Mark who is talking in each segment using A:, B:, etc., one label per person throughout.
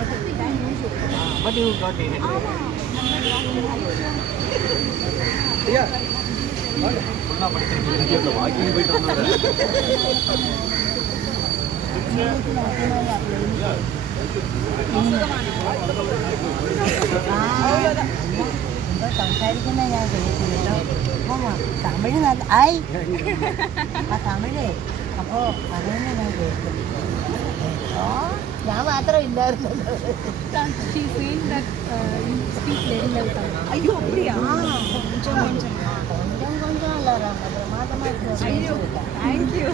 A: What do you got in it?
B: Yeah. സംസാരിക്കുന്ന ഞാൻ കേട്ടില്ലല്ലോ അപ്പൊ തമിഴ് ഐ ആ തമിഴ് അപ്പോൾ പറയുന്നത് ഞാൻ കേട്ടു ഓ ഞാൻ മാത്രം ഇല്ലായിരുന്നല്ലോ
C: She saying that uh, you speak very well Tamil.
B: അയ്യോ അപ്പടിയാ கொஞ்சம் கொஞ்சம் கொஞ்சம் கொஞ்சம் இல்லை പ്രമാദമായിട്ട്
C: Thank you.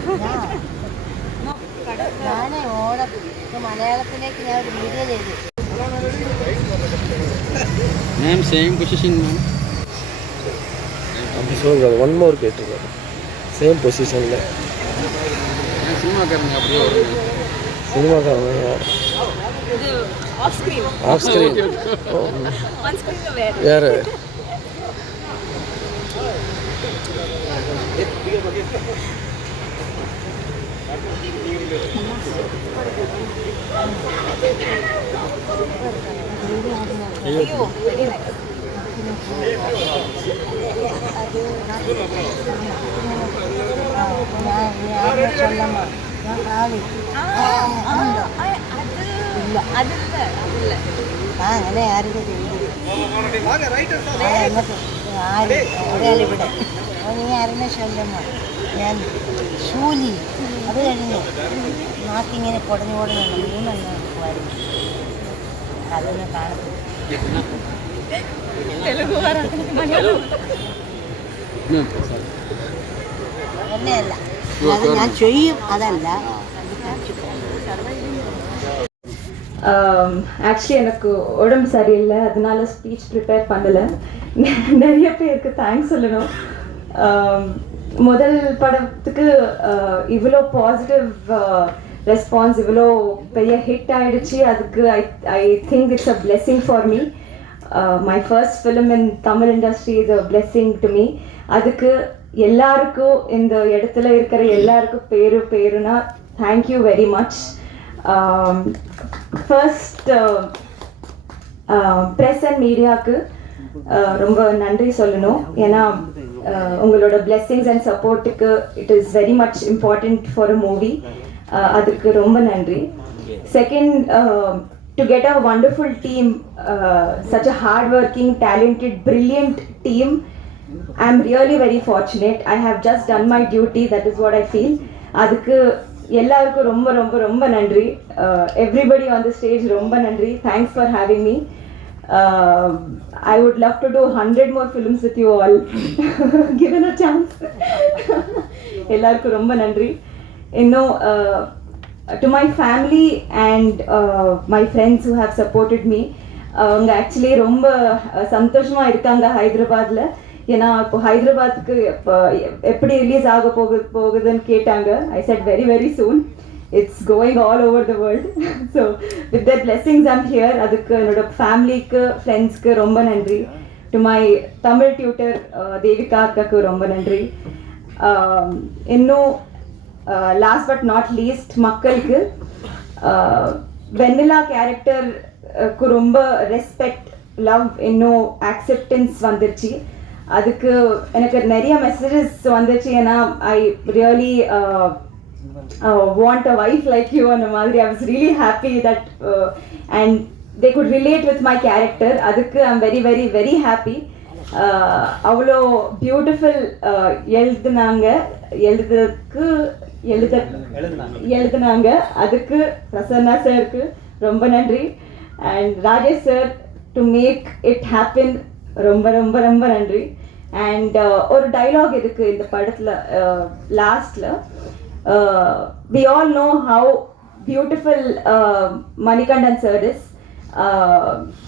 B: ഞാൻ ഓണം ഇപ്പൊ മലയാളത്തിലേക്ക് ഞാൻ ഒരു വീഡിയോ ചെയ്തു
D: மேம் சேம் பொசிஷன் மேம்
E: அப்படி சொல்லக்கூடாது ஒன் மோர் கேட்டிருக்காரு சேம் பொசிஷனில்
D: சினிமாக்காரங்க அப்படியே வருங்க.
E: சினிமாக்காரங்க.
C: Off screen.
E: யார்?
C: ஐயோ very nice.
B: ഞാൻ ഞാൻ சொல்லம்மா ഞാൻ കാളി
C: ആ, ആ, ആ, അത്
B: ഇല്ല
C: അതില്ല അതില്ല
B: ആ അങ്ങനെ ആരുടെ ചെയ്തു ആ, എന്നിട്ട് ആര് ഒരാളിവിടെ അപ്പോൾ നീ ആരുടെ ചൊല്ലമ്മ ഞാൻ ശൂലി അത് കഴിഞ്ഞ് നാക്കിങ്ങനെ കുടഞ്ഞു കുടഞ്ഞു മൂന്നെണ്ണം എടുക്കുമായിരുന്നു അതൊന്നും കാണത്തില്ല
C: తెలుగు వారు మలయాళం
D: மேம் சார்
B: തന്നെയല്ല അത് ഞാൻ ചെയ്യും അതല്ല അത് കാണിച്ചു
F: ஆக்சுவலி எனக்கு உடம்பு சரியில்லை அதனால ஸ்பீச் ப்ரிப்பேர் பண்ணலை நிறைய பேருக்கு தேங்க்ஸ் சொல்லணும் Um, முதல் படத்துக்கு uh, இவ்வளோ பாசிட்டிவ் ரெஸ்பான்ஸ் இவ்வளோ பெரிய ஹிட் ஆயிடுச்சு அதுக்கு I I think it's a blessing for me my first film in Tamil industry is a blessing to me அதுக்கு எல்லாருக்கும் இந்த இடத்துல இருக்கிற எல்லாருக்கும் பேரு பேருனா thank you very much first press and மீடியாவுக்கு ரொம்ப நன்றி சொல்லணும். ஏன்னா uh, உங்களோட பிளெஸ்ஸிங்ஸ் அண்ட் சப்போர்ட்டுக்கு it is very much important for a movie அதுக்கு ரொம்ப நன்றி. Second to get a wonderful team such a hard working talented brilliant team I am really very fortunate I have just done my duty that is what I feel அதுக்கு எல்லாருக்கும் ரொம்ப ரொம்ப ரொம்ப நன்றி. Everybody on the stage ரொம்ப நன்றி. Thanks for having me I would love to do hundred more films with you all given a chance எல்லாருக்கும் ரொம்ப நன்றி. இன்னும் to my family and my friends who have supported me அவங்க actually ரொம்ப ah, சந்தோஷமா இருக்காங்க ஹைதராபாத்ல. ஏன்னா இப்போ ஹைதராபாத்துக்கு இப்போ எப்படி ரிலீஸ் ஆக போகுது போகுதுன்னு கேட்டாங்க. I said very very soon it's going all over the world so with that blessings I'm here அதுக்கு என்னோட ஃபேமிலிக்கு ஃப்ரெண்ட்ஸ்க்கு ரொம்ப நன்றி. To my Tamil tutor Devika அக்காக்கு ரொம்ப நன்றி. ஆம், இன்னும் லாஸ்ட் பட் நாட் லீஸ்ட் மக்களுக்கு uh, வெண்ணிலா கேரக்டருக்கு uh, ரொம்ப ரெஸ்பெக்ட் லவ் இன்னும் ஆக்செப்டன்ஸ் வந்துருச்சு. அதுக்கு எனக்கு நிறைய மெசேஜஸ் வந்துச்சு ஏன்னா I really want a wife like you அந்த மாதிரி. I was really happy that and they could relate with my character அதுக்கு I am very very very happy அவ்வளோ பியூட்டிஃபுல் uh, எழுதுனாங்க. எழுதுறதுக்கு எழுத எழுதுனாங்க. அதுக்கு பிரசன்னா சாருக்கு ரொம்ப நன்றி. And Rajesh sir to make it happen ரொம்ப ரொம்ப ரொம்ப நன்றி. அண்ட் uh, ஒரு டைலாக் இருக்கு இந்த படத்துல லாஸ்ட்ல we all know how beautiful Manikandan sir is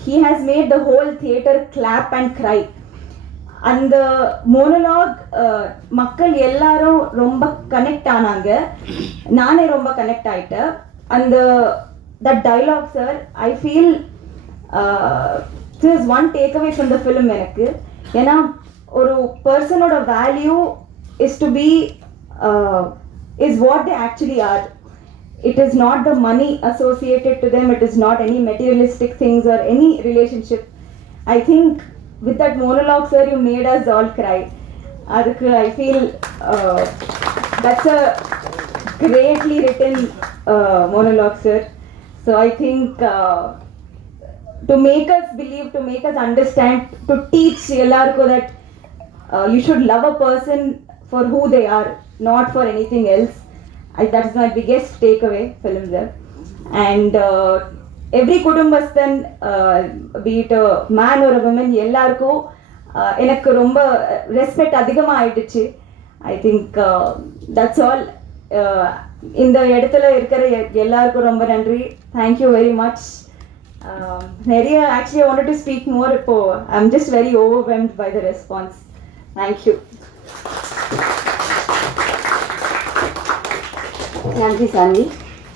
F: he has made the whole theatre clap and cry அந்த மோனலாக் மக்கள் எல்லாரும் ரொம்ப கனெக்ட் ஆனாங்க நானே ரொம்ப கனெக்ட் ஆயிட்டேன் அந்த that dialogue sir I feel this one take away from the film எனக்கு ஏன்னா ஒரு பர்சனோட value is to be is what they actually are it is not the money associated to them it is not any materialistic things or any relationship I think with that monologue sir you made us all cry. i feel uh, that's a greatly written uh, monologue sir. So i think uh, to make us believe to make us understand to teach ellarko that uh, you should love a person for who they are not for anything else. I, that's my biggest takeaway film there and every Kudumbasthan be it be it a எல்லாருக்கும் எனக்கு ரொம்ப respect அதிகமாக ஆயிடுச்சு I think that's all இந்த இடத்துல இருக்கிற எ- எல்லாருக்கும் ரொம்ப நன்றி தேங்க்யூ வெரி மச் நிறைய actually wanted to speak more இப்போ I am just very overwhelmed by the response thank you
B: நன்றி சாந்தி